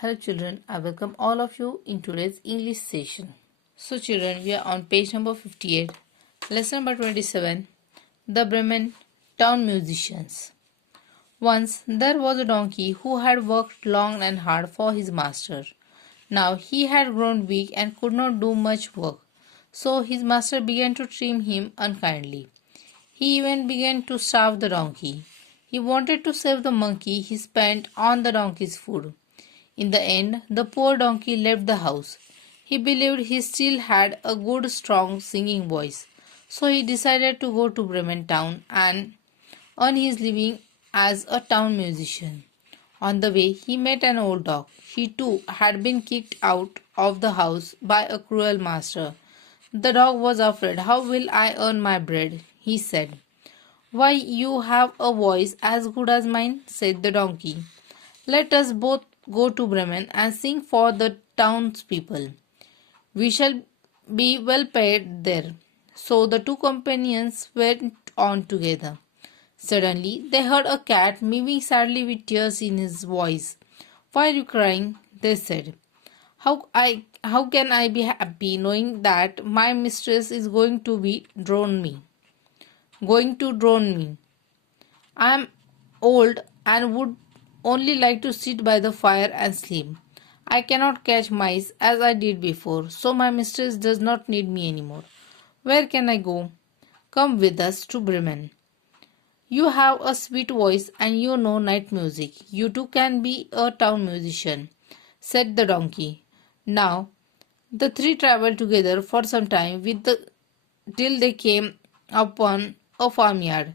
Hello children, I welcome all of you in today's English session. So children, we are on page number 58, lesson number 27, The Bremen Town Musicians. Once there was a donkey who had worked long and hard for his master. Now he had grown weak and could not do much work, so his master began to treat him unkindly. He even began to starve the donkey. He wanted to save the monkey he spent on the donkey's food. In the end, the poor donkey left the house. He believed he still had a good, strong singing voice, so he decided to go to Bremen town and earn his living as a town musician. On the way, he met an old dog. He too had been kicked out of the house by a cruel master. The dog was afraid. "How will I earn my bread?" he said. "Why, you have a voice as good as mine," said the donkey. "Let us both go to Bremen and sing for the townspeople. We shall be well paid there." So the two companions went on together. Suddenly they heard a cat mewing sadly with tears in his voice. "Why are you crying?" they said. How can I be happy knowing that my mistress is going to drown me? I am old and would only like to sit by the fire and sleep. I cannot catch mice as I did before, so my mistress does not need me anymore. Where can I go? Come with us to Bremen. You have a sweet voice and you know night music. You too can be a town musician," said the donkey. Now the three traveled together for some time till they came upon a farmyard.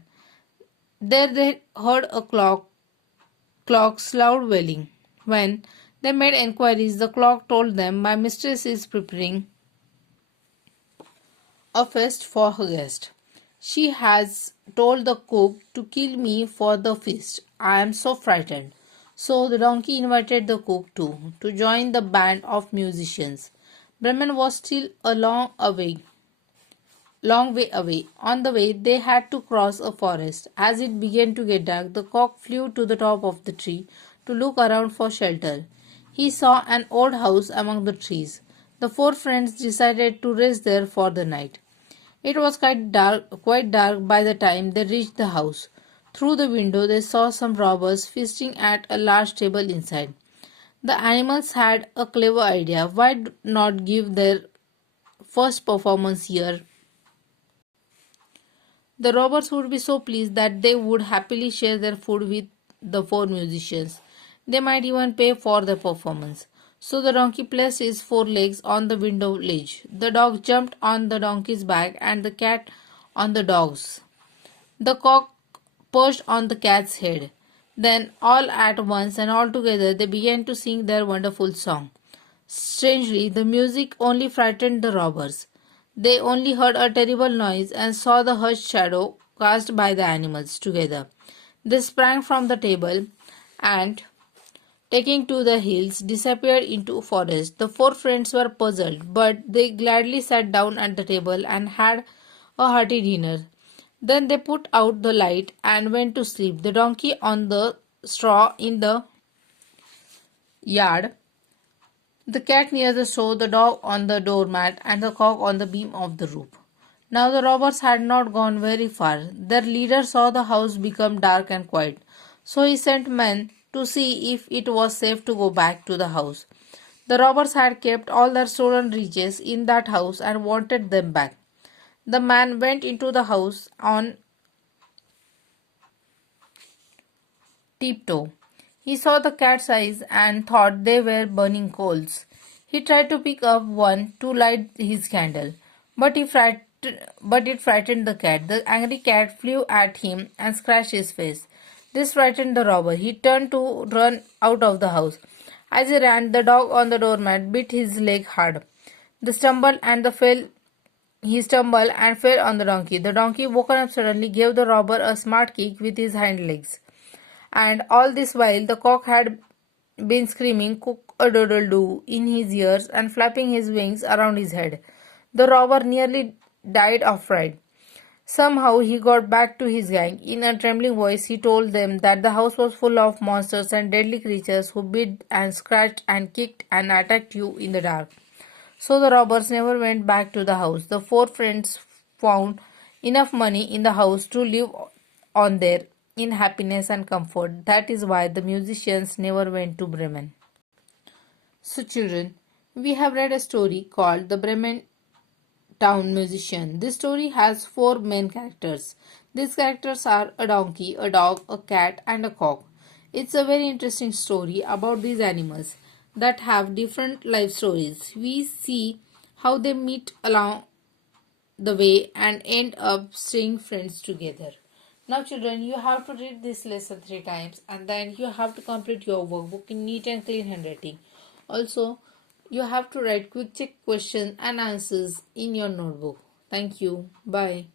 There they heard a clock's loud wailing. When they made enquiries, the clock told them, "My mistress is preparing a feast for her guest. She has told the cook to kill me for the feast. I am so frightened." So the donkey invited the cook too to join the band of musicians. Bremen was still a long way away. On the way, they had to cross a forest. As it began to get dark, the cock flew to the top of the tree to look around for shelter. He saw an old house among the trees. The four friends decided to rest there for the night. It was quite dark by the time they reached the house. Through the window, they saw some robbers feasting at a large table inside. The animals had a clever idea. Why not give their first performance here? The robbers would be so pleased that they would happily share their food with the four musicians. They might even pay for the performance. So the donkey placed his four legs on the window ledge. The dog jumped on the donkey's back and the cat on the dog's. The cock perched on the cat's head. Then, all at once and all together, they began to sing their wonderful song. Strangely, the music only frightened the robbers. They only heard a terrible noise and saw the hushed shadow cast by the animals together. They sprang from the table and, taking to their heels, disappeared into forest. The four friends were puzzled, but they gladly sat down at the table and had a hearty dinner. Then they put out the light and went to sleep. The donkey on the straw in the yard, the cat near the stove, the dog on the doormat, and the cock on the beam of the roof. Now the robbers had not gone very far. Their leader saw the house become dark and quiet, so he sent men to see if it was safe to go back to the house. The robbers had kept all their stolen riches in that house and wanted them back. The man went into the house on tiptoe. He saw the cat's eyes and thought they were burning coals. He tried to pick up one to light his candle, but it frightened the cat. The angry cat flew at him and scratched his face. This frightened the robber. He turned to run out of the house. As he ran, the dog on the doormat bit his leg hard. He stumbled and fell on the donkey. The donkey, woken up suddenly, gave the robber a smart kick with his hind legs. And all this while the cock had been screaming "cock-a-doodle-doo" in his ears and flapping his wings around his head. The robber nearly died of fright. Somehow he got back to his gang. In a trembling voice, he told them that the house was full of monsters and deadly creatures who bit and scratched and kicked and attacked you in the dark. So the robbers never went back to the house. The four friends found enough money in the house to live on there in happiness and comfort. That is why the musicians never went to Bremen. So, children, we have read a story called The Bremen Town Musician. This story has four main characters. These characters are a donkey, a dog, a cat, and a cock. It's a very interesting story about these animals that have different life stories. We see how they meet along the way and end up staying friends together. Now, children, you have to read this lesson 3 times and then you have to complete your workbook in neat and clean handwriting. Also, you have to write quick check questions and answers in your notebook. Thank you. Bye.